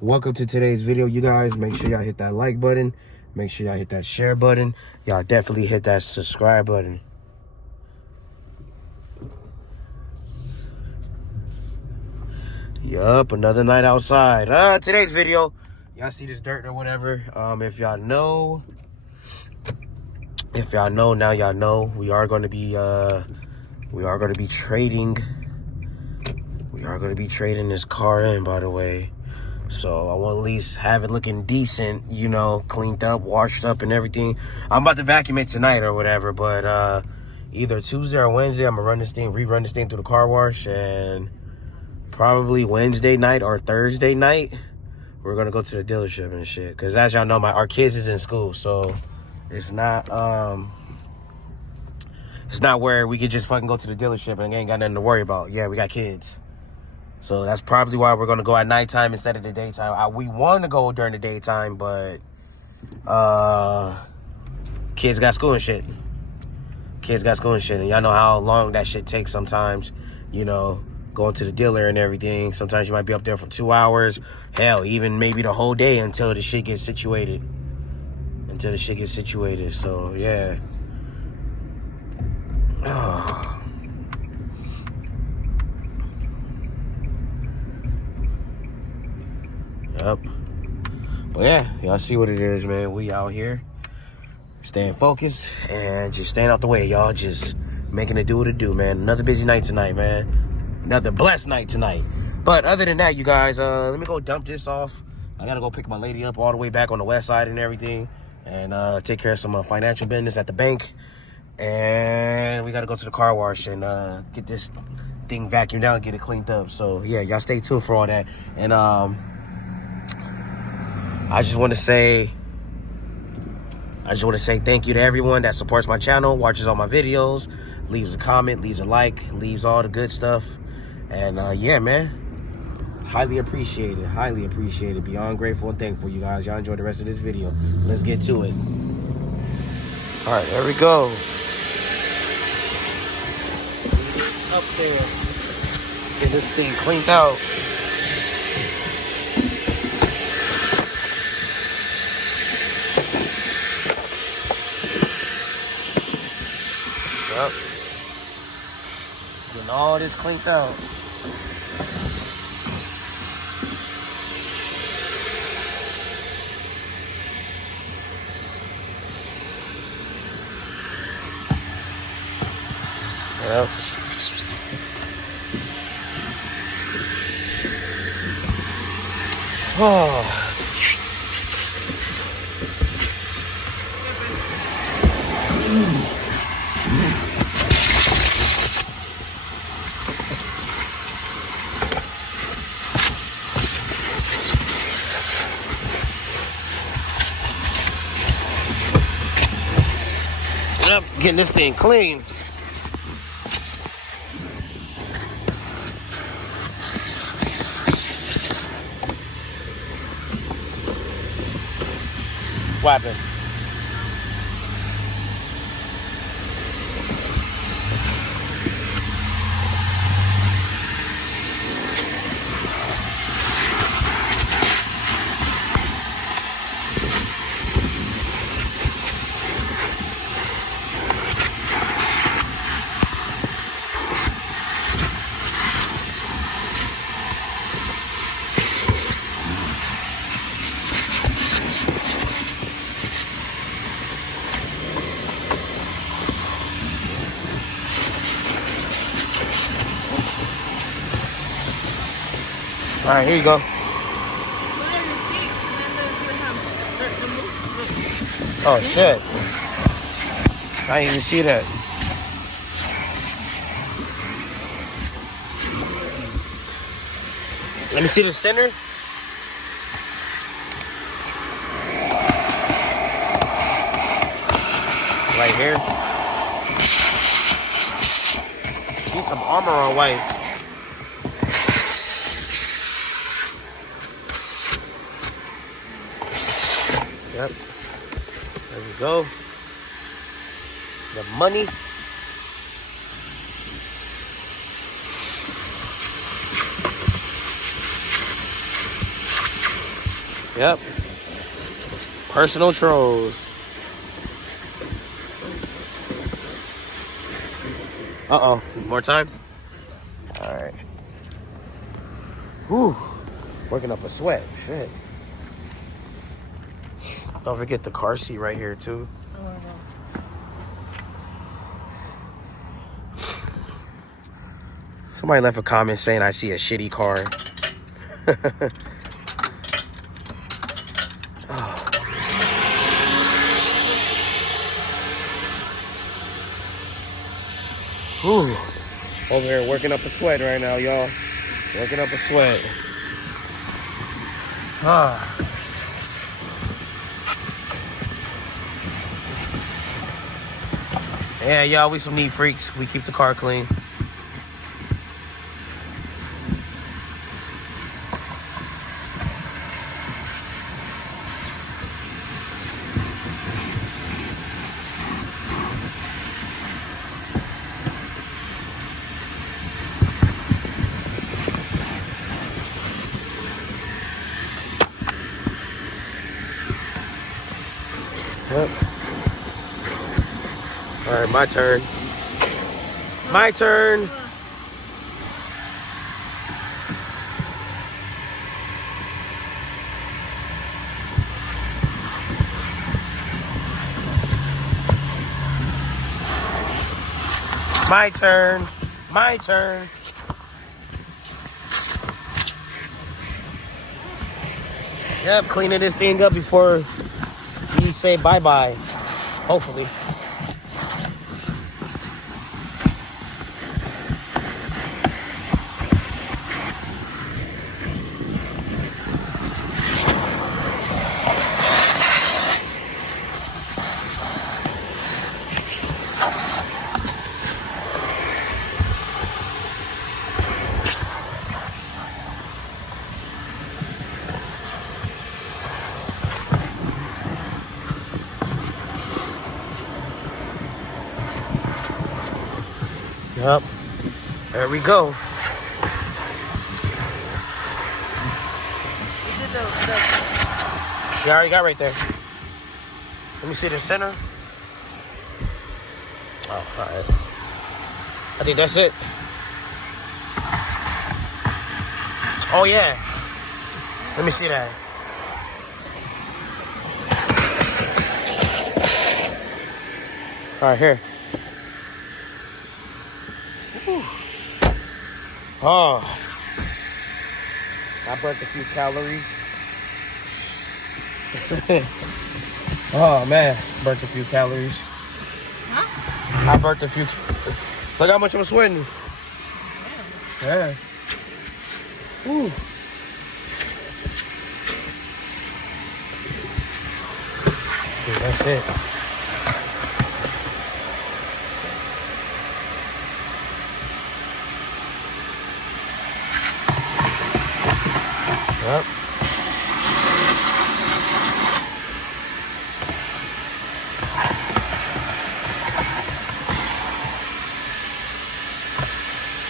welcome to today's video, you guys. Make sure y'all hit that like button. Make sure y'all hit that share button. Y'all definitely hit that subscribe button. Yup, another night outside. Today's video, y'all see this dirt or whatever. If y'all know, now y'all know. We are going to be trading. We are going to be trading this car in, by the way. So I want to at least have it looking decent, you know, cleaned up, washed up and everything. I'm about to vacuum it tonight or whatever, but either Tuesday or Wednesday, I'm going to rerun this thing through the car wash, and probably Wednesday night or Thursday night, we're going to go to the dealership and shit. Because as y'all know, our kids is in school, so it's not where we could just fucking go to the dealership and ain't got nothing to worry about. Yeah, we got kids. So that's probably why we're going to go at nighttime instead of the daytime. We want to go during the daytime, but kids got school and shit. And y'all know how long that shit takes sometimes, you know, going to the dealer and everything. Sometimes you might be up there for 2 hours. Hell, even maybe the whole day until the shit gets situated. So, yeah. Yep. But yeah, y'all see what it is, man. We out here staying focused and just staying out the way, y'all. Just making it do what it do, man. Another busy night tonight, man. Another blessed night tonight. But other than that, you guys, let me go dump this off. I gotta go pick my lady up all the way back on the west side and everything, and take care of some financial business at the bank. And we gotta go to the car wash and get this thing vacuumed out and get it cleaned up. So yeah, y'all stay tuned for all that. And I just want to say thank you to everyone that supports my channel, watches all my videos, leaves a comment, leaves a like, leaves all the good stuff. And yeah, man, highly appreciated, beyond grateful and thankful, you guys. Y'all enjoy the rest of this video. Let's get to it. All right, there we go. Up there. Get this thing cleaned out. Yep. Getting all this cleaned out. Yep. Oh. Yep, getting this thing clean. What happened? All right, here you go. Oh, shit. I didn't even see that. Let me see the center. Right here. Need some armor on white. Yep. There we go. The money. Yep. Personal trolls. Uh-oh. More time? All right. Whew. Working up a sweat. Shit. Don't forget the car seat right here, too. Somebody left a comment saying I see a shitty car. Whew. Over here working up a sweat right now, y'all. Working up a sweat. Yeah, y'all, we some neat freaks. We keep the car clean. Yep. All right, my turn. My turn. My turn. My turn. Yep, cleaning this thing up before we say bye-bye. Hopefully. Yep. There we go. You already got right there. Let me see the center. Oh, all right. I think that's it. Oh, yeah. Let me see that. All right, here. Whew. Oh. I burnt a few calories. Oh, man. Burnt a few calories. Huh? I burnt a few. Look how much I'm sweating. Yeah. Whew. Dude, that's it. Yep.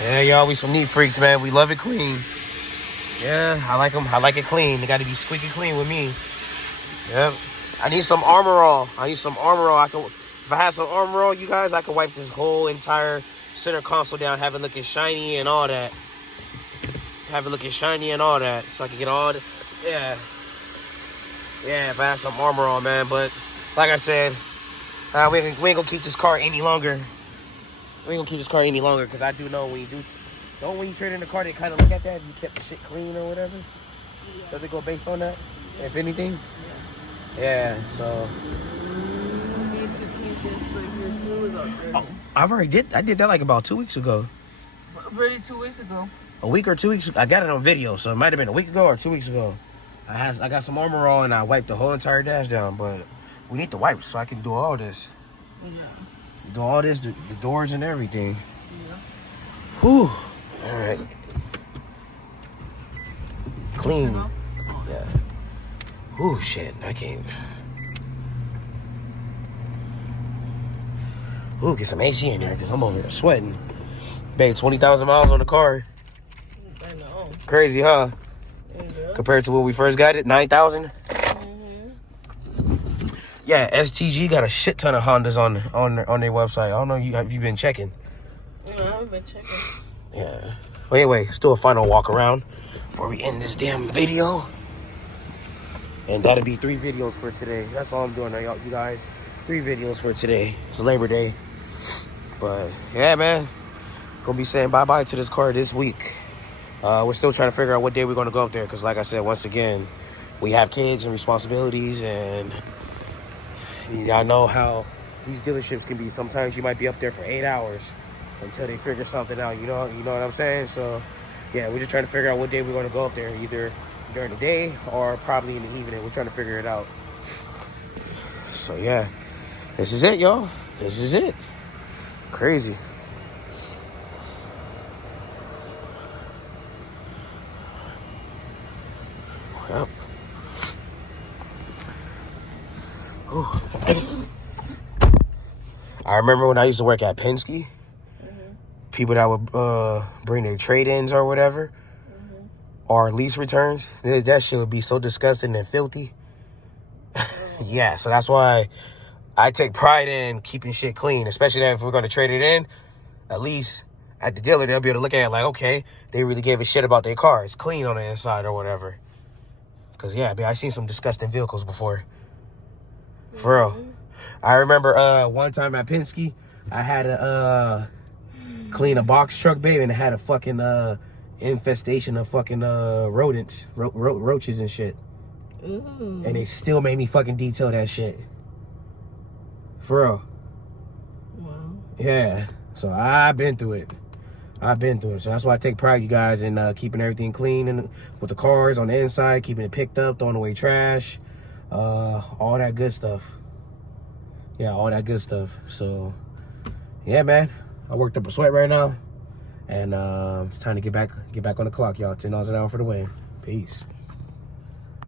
Yeah, y'all, we some neat freaks, man. We love it clean. Yeah, I like them. I like it clean. They got to be squeaky clean with me. Yep. I need some Armor All. I need some Armor All. If I had some Armor All, you guys, I could wipe this whole entire center console down, have it looking shiny and all that. Have it looking shiny and all that, so I can get all the, yeah, if I had some Armor All, man. But like I said, we ain't gonna keep this car any longer. We ain't gonna keep this car any longer, because I do know when you trade in the car, they kind of look at that if you kept the shit clean or whatever. Yeah. Does it go based on that, if anything? Yeah, so. You need to keep this like your tools up there. Oh, I did that like about 2 weeks ago. Really 2 weeks ago? A week or 2 weeks ago. I got it on video, so it might have been a week ago or 2 weeks ago. I got some Armor All and I wiped the whole entire dash down, but we need the wipes so I can do all this. Yeah. Do all this, the doors and everything. Yeah. Whew. All right. Clean. Yeah. Whew, shit. I can't. Ooh, get some AC in there because I'm over here sweating. Babe, 20,000 miles on the car. I know. Crazy, huh? Yeah. compared to when we first got it, 9,000. Yeah, STG got a shit ton of Hondas on their website. I don't know, have you been checking? No, I've been checking. Yeah. Well, anyway, let's do a final walk around before we end this damn video. And that'll be 3 videos for today. That's all I'm doing, you guys. 3 videos for today. It's Labor Day. But, yeah, man. Gonna be saying bye-bye to this car this week. We're still trying to figure out what day we're gonna go up there. Because, like I said, once again, we have kids and responsibilities. And y'all know how these dealerships can be. Sometimes you might be up there for 8 hours until they figure something out. You know what I'm saying? So, yeah, we're just trying to figure out what day we're gonna go up there. Either during the day or probably in the evening. We're trying to figure it out. So yeah, this is it, y'all. This is it. Crazy. Yep. I remember when I used to work at Penske, people that would bring their trade-ins or whatever, or lease returns, that shit would be so disgusting and filthy. Yeah, so that's why I take pride in keeping shit clean, especially if we're going to trade it in. At least at the dealer, they'll be able to look at it like, okay, they really gave a shit about their car. It's clean on the inside or whatever. Because, yeah, I've seen some disgusting vehicles before. For real. I remember one time at Penske, I had to clean a box truck, babe, and it had a fucking infestation of fucking rodents, roaches and shit. Ooh. And they still made me fucking detail that shit. For real. Wow. Yeah. So I've been through it. So that's why I take pride, you guys, in keeping everything clean and with the cars on the inside, keeping it picked up, throwing away trash, all that good stuff. Yeah, all that good stuff. So, yeah, man. I worked up a sweat right now. And it's time to get back on the clock, y'all. 10 miles an hour for the win. Peace.